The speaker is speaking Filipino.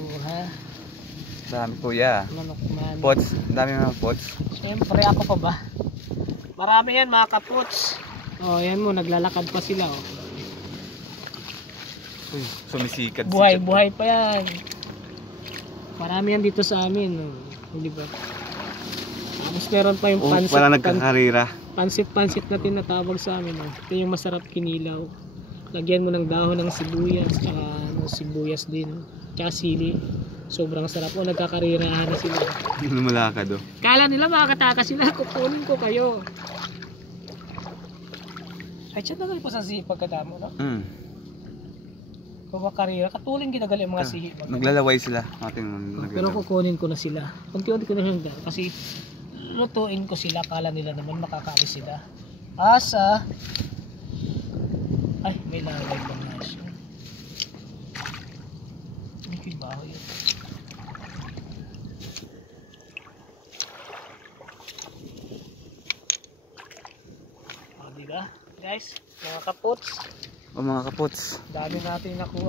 Oo, ha? Dami kuya. Manok man. Pots, dami mga pots. Siyempre ako pa ba? Marami yan mga kapots. Oh, yan mo, naglalakad pa sila oh. Uy, sumisikat. Buhay pa yan. Marami yan dito sa amin. Oh. Hindi ba? Tapos meron pa yung pansit. Wala nagkakarira. Pansit na tinatawag sa amin. Oh. Ito yung masarap kinilaw. Lagyan mo ng dahon ng sibuyas. Tsaka sibuyas din. Tsaka sili. Sobrang sarap. O nagkakarirahan na sila. Lumalakad oh. Kala nila makakataka sila. Kukunin ko kayo. Ay, siya nagal po sa sihi pagkadamo, no? Kung makarira, katulin ginagal yung mga sihi. Naglalaway sila. Pero kukunin ko na sila. Unti-unti ko na siya. Kasi lutuin ko sila. Kala nila naman makakaalis sila. Asa. Ay, may lalay pa nga siya. Hindi ko yung baho yun. O, diba? Guys, mga kapots. O mga kapots. Dami natin nakuha.